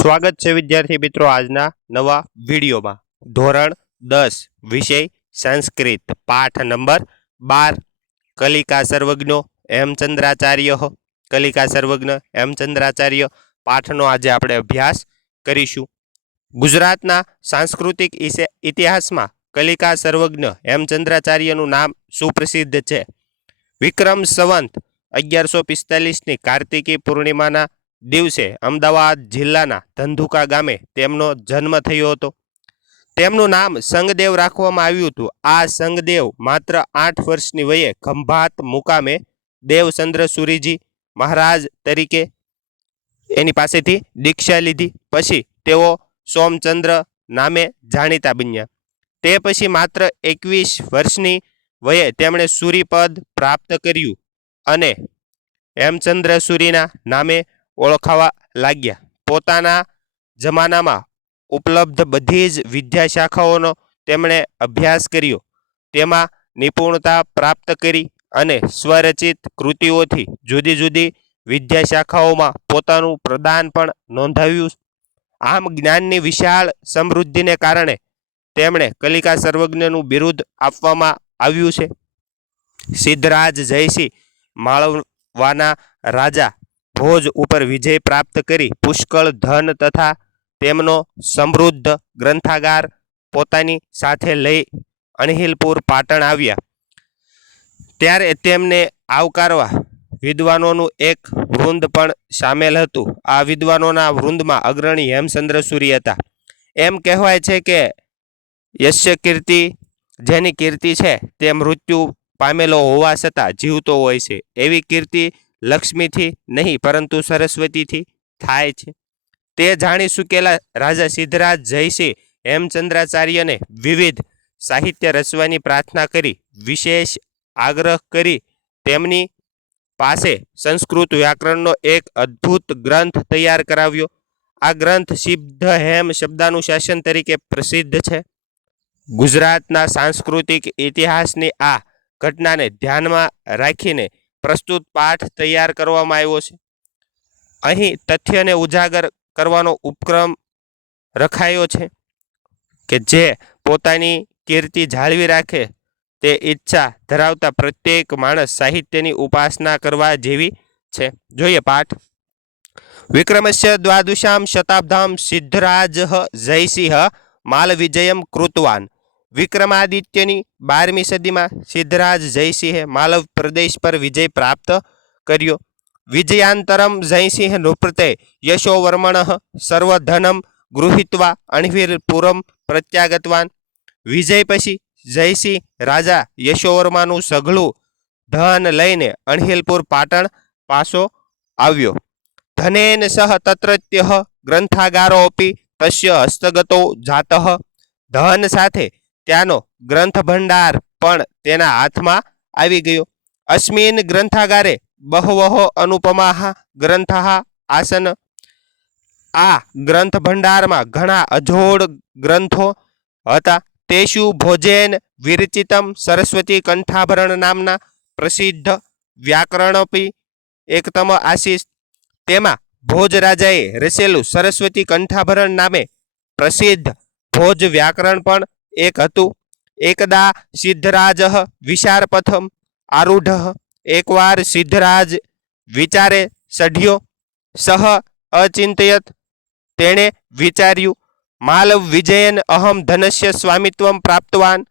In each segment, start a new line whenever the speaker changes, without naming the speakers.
સ્વાગત છે વિદ્યાર્થી મિત્રો આજના નવા વિડીયોમાં. ધોરણ દસ, વિષય સંસ્કૃત, પાઠ નંબર બાર, કલિકા સર્વજ્ઞો હેમચંદ્રાચાર્ય કલિકા સર્વજ્ઞ હેમચંદ્રાચાર્ય પાઠનો આજે આપણે અભ્યાસ કરીશું. ગુજરાતના સાંસ્કૃતિક ઇતિહાસમાં કલિકા સર્વજ્ઞ હેમચંદ્રાચાર્યનું નામ સુપ્રસિદ્ધ છે. વિક્રમ સંવંત, અગિયારસો પિસ્તાલીસની કાર્તિકી પૂર્ણિમાના દિવસે અમદાવાદ જિલ્લાના ધંધુકા ગામે તેમનો જન્મ થયો હતો. તેમનું નામ સંગદેવ રાખવામાં આવ્યું હતું. આ સંગદેવ માત્ર આઠ વર્ષની વયે ખંભાત મુકામે દેવચંદ્ર સુરીજી મહારાજ તરીકે એની પાસેથી દીક્ષા લીધી. પછી તેઓ સોમચંદ્ર નામે જાણીતા બન્યા. તે પછી માત્ર એકવીસ વર્ષની વયે તેમણે સૂરીપદ પ્રાપ્ત કર્યું અને હેમચંદ્ર સુરીના નામે ઓળખાવા લાગ્યા. પોતાના જમાનામાં ઉપલબ્ધ બધી જ વિદ્યા શાખાઓનો તેમણે અભ્યાસ કર્યો. તેમાં નિપુણતા પ્રાપ્ત કરી અને સ્વરચિત કૃતિઓથી જુદી જુદી વિદ્યા શાખાઓમાં પોતાનું પ્રદાન પણ નોંધાવ્યું. આમ જ્ઞાનની વિશાળ સમૃદ્ધિને કારણે તેમણે કલિકા સર્વજ્ઞનું બિરુદ આપવામાં આવ્યું છે. સિદ્ધરાજ જયસિંહ, માળવાના રાજા ભોજ ઉપર વિજય પ્રાપ્ત કરી પુષ્કળ ધન તથા તેમનો સમૃદ્ધ ગ્રંથાગાર પોતાની સાથે લઈ અણહિલપુર પાટણ આવ્યા. ત્યારે તેમને આવકારવા વિદ્વાનોનું એક વૃંદ પણ સામેલ હતું. આ વિદ્વાનોના વૃંદમાં અગ્રણી હેમચંદ્ર સુરી હતા. એમ કહેવાય છે કે યશ્ય કીર્તિ જેની કીર્તિ છે તે મૃત્યુ પામેલો હોવા છતાં જીવતો હોય છે. એવી કીર્તિ લક્ષ્મીથી નહીં, પરંતુ સરસ્વતીથી થાય છે. તે જાણી ચૂકેલા રાજા સિદ્ધરાજ જયસિંહ હેમચંદ્રાચાર્યને વિવિધ સાહિત્ય રચવાની પ્રાર્થના કરી, વિશેષ આગ્રહ કરી, તેમની પાસે સંસ્કૃત વ્યાકરણનો એક અદ્ભુત ગ્રંથ તૈયાર કરાવ્યો. આ ગ્રંથ સિદ્ધ હેમ શબ્દાનુશાસન તરીકે પ્રસિદ્ધ છે. ગુજરાતના સાંસ્કૃતિક ઇતિહાસની આ ઘટનાને ધ્યાનમાં રાખીને પ્રસ્તુત પાઠ તૈયાર કરવામાં આવ્યો છે. અહીં તથ્યને ઉજાગર કરવાનો ઉપક્રમ રખાયો છે કે જે પોતાની કીર્તિ જાળવી રાખે તે ઈચ્છા ધરાવતા પ્રત્યેક માણસ સાહિત્યની ઉપાસના કરવા જેવી છે. જોઈએ પાઠ. વિક્રમસ્ય દ્વાદુશામ શતાબ્દામ સિદ્ધરાજ જયસિંહ માલવિજયમ કૃતવાન. વિક્રમાદિત્યની બારમી સદીમાં સિદ્ધરાજ જયસિંહે માલવ પ્રદેશ પર વિજય પ્રાપ્ત કર્યો. વિજયાંતરમ જયસિંહ નૃપતે યશોવર્મણ સર્વધનમ ગૃહિત્વા અણવીરપુરમ પ્રત્યાગતવાન. વિજય પછી જયસિંહ રાજા યશોવર્માનું સઘળું ધન લઈને અણહિલપુર પાટણ પાસો આવ્યો. ધનેન સહ તત્રત્ય ગ્રંથાગારોપી તસ્ય હસ્તગતો જાત. ધન સાથે ત્યાંનો ગ્રંથ ભંડાર પણ તેના હાથમાં આવી ગયો. અસ્મિન ગ્રંથાગારે બહવહો અનુપમાહ ગ્રંથાહ આસન. આ ગ્રંથ ભંડારમાં ઘણા અજોડ ગ્રંથો હતા. તેષુ ભોજેન વિરચિતમ સરસ્વતી કંઠાભરણ નામના પ્રસિદ્ધ વ્યાકરણપી એકતમ આશીષ. તેમાં ભોજ રાજાએ રચેલું સરસ્વતી કંઠાભરણ નામે પ્રસિદ્ધ ભોજ વ્યાકરણ પણ એક હતું. એકદા સિદ્ધરાજ વિશારપથમ આરૂઢ. એકવાર સિદ્ધરાજ વિચારે સઢ્યો, સહ અચિંતયત. તેણે વિચાર્યું, માલવ વિજયન અહમ ધનસ્ય સ્વામિત્વમ પ્રાપ્તવાન.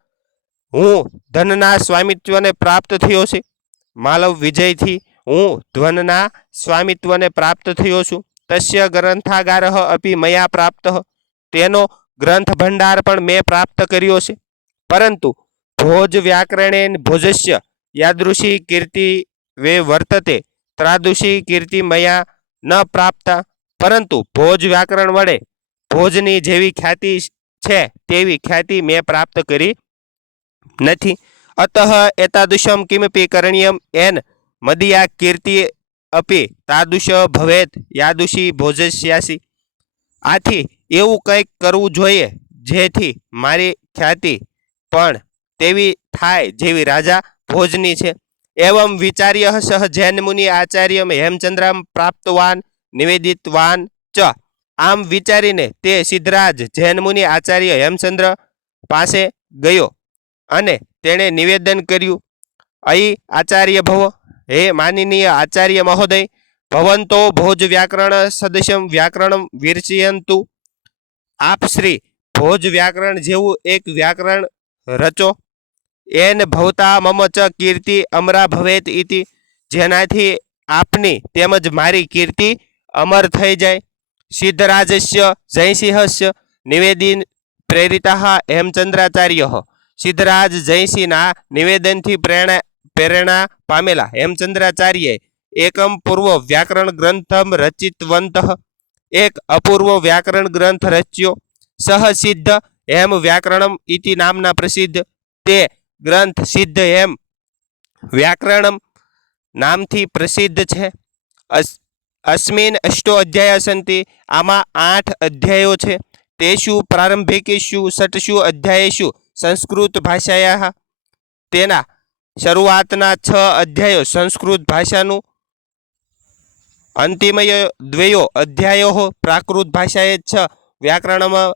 હું ધનના સ્વામિત્વને પ્રાપ્ત થયો છે. માલવ વિજયથી હું ધ્વનના સ્વામિત્વને પ્રાપ્ત થયો છું. તસ્ય ગ્રંથાગાર અપી મયા પ્રાપ્ત. તેનો ગ્રંથ ભંડાર પણ મેં પ્રાપ્ત કર્યો છે. પરંતુ ભોજ વ્યાકરણે ભોજસ્ય યાદૃશી કીર્તિ વે વર્તતે ત્રાદૃશી કીર્તિ મયા ન પ્રાપ્તા. પરંતુ ભોજ વ્યાકરણ વડે ભોજની જેવી ખ્યાતિ છે તેવી ખ્યાતિ મેં પ્રાપ્ત કરી નથી. અતઃ એતાદૃશમ કિમપી કરણીયમ એન મદિયા કીર્તિ અપી તાદૃશ ભવેત યાદુષી ભોજસ્યાસી. આથી એવું કંઈક કરવું જોઈએ જેથી મારી ખ્યાતિ પણ તેવી થાય જેવી રાજા ભોજની છે. એવમ વિચાર્ય સહ જૈન મુનિ આચાર્ય હેમચંદ્રમ પ્રાપ્તવાન નિવેદિતવાન ચ. આમ વિચારીને તે સિદ્ધરાજ જૈન મુનિ આચાર્ય હેમચંદ્ર પાસે ગયો અને તેણે નિવેદન કર્યું અહીં આચાર્ય ભવ, હે માનનીય આચાર્ય મહોદય, ભવંતો ભોજ વ્યાકરણ સદસ્યમ વ્યાકરણમ વિરચયંતુ આપ શ્રી ભોજ વ્યાકરણ જેવું એક વ્યાકરણ રચો. એન ભવતા મમ ચ કીર્તિ અમરા ભવેત ઇતિ. જેનાથી આપની તેમજ મારી કીર્તિ અમર થઈ જાય. સિદ્ધરાજસ્ય જયસિંહસ્ય નિવેદિન પ્રેરિતા હેમચંદ્રાચાર્ય. સિદ્ધરાજ જયસિંહના નિવેદનથી પ્રેરણા પ્રેરણા પામેલા હેમચંદ્રાચાર્યે એકમ પૂર્વ વ્યાકરણ ગ્રંથમ રચિતવંત એક અપૂર્વ વ્યાકરણ ગ્રંથ રચ્યો. સહસિદ્ધ હેમ વ્યાકરણમ ઇતિ નામના પ્રસિદ્ધ તે ગ્રંથ સિદ્ધ હેમ વ્યાકરણમ નામથી પ્રસિદ્ધ છે. અસ, અસ્મિન અષ્ટો અધ્યાય સંતિ, આમાં આઠ અધ્યાયો છે. તેષુ પ્રારંભિકેષુ ષટસુ અધ્યાયેષુ સંસ્કૃત ભાષાયા તેના શરૂઆતના છ અધ્યાયો સંસ્કૃત ભાષાનું અંતિમય દ્વયો અધ્યાયો પ્રાકૃત ભાષાએ છ વ્યાકરણમાં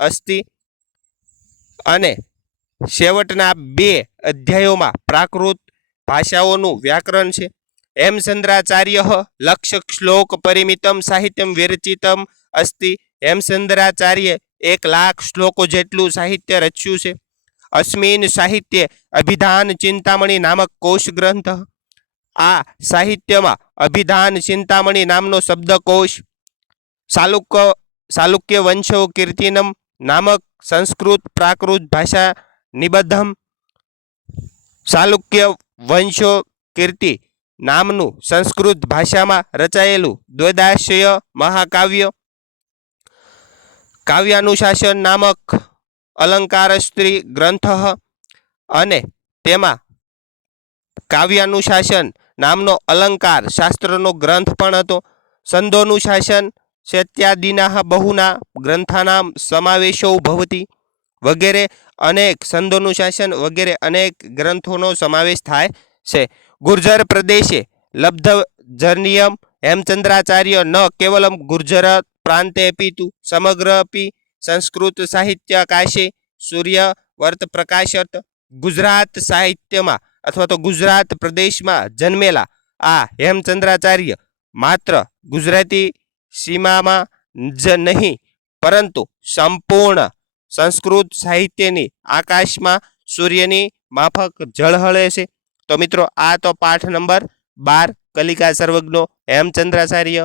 અસ્તિ અને છેવટના બે અધ્યાયોમાં પ્રાકૃત ભાષાઓનું વ્યાકરણ છે. હેમચંદ્રાચાર્ય લક્ષ શ્લોક પરિમિતમ સાહિત્યમ વિરચિતમ અસ્તિ. હેમચંદ્રાચાર્ય એક લાખ શ્લોકો જેટલું સાહિત્ય રચ્યું છે. અસ્મિન સાહિત્ય અભિધાન ચિંતામણી નામક કોશ ગ્રંથ આ સાહિત્યમાં અભિધાન ચિંતામણી નામનો શબ્દકોશ, સાલુક્ય સાલુક્ય વંશો કીર્તિનમ, નામક સંસ્કૃત પ્રાકૃત ભાષા નિબદ્ધમ, સાલુક્ય વંશો કીર્તિ નામનું સંસ્કૃત ભાષામાં રચાયેલું દ્વૈદાશ્રય મહાકાવ્ય, કાવ્યાનુશાસન નામક અલંકારસ્ત્રી ગ્રંથ અને તેમાં કાવ્યાનુશાસન નામનો અલંકાર શાસ્ત્રનો ગ્રંથ પણ હતો. સંધોનુશાસન શૈત્યાદિના બહુના ગ્રંથાના સમાવેશો ભવતી. વગેરે અનેક સંધોનુશાસન વગેરે અનેક ગ્રંથોનો સમાવેશ થાય છે. ગુર્જર પ્રદેશે લબ્ધ જર્નિયમ હેમચંદ્રાચાર્ય ન કેવલમ ગુર્જર પ્રાંતે પિતુ સમગ્ર અપી સંસ્કૃત સાહિત્ય કાશે સૂર્ય વર્ત પ્રકાશત ગુજરાત સાહિત્યમાં અથવા તો ગુજરાત પ્રદેશમાં જન્મેલા આ હેમચંદ્રાચાર્ય માત્ર ગુજરાતી સીમામાં જ નહીં, પરંતુ સંપૂર્ણ સંસ્કૃત સાહિત્યની આકાશમાં સૂર્યની માફક ઝળહળે છે. તો મિત્રો, આ તો પાઠ નંબર બાર, કલિકા સર્વજ્ઞો, હેમચંદ્રાચાર્ય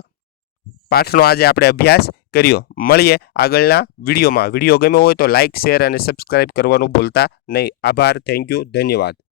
પાઠનો આજે આપણે અભ્યાસ કર્યો. મળીએ આગળના વિડીયોમાં. વીડિયો ગમ્યો હોય તો લાઇક શેર અને સબસ્ક્રાઇબ કરવાનું ભૂલતા નહીં. આભાર, થેન્ક યુ, ધન્યવાદ.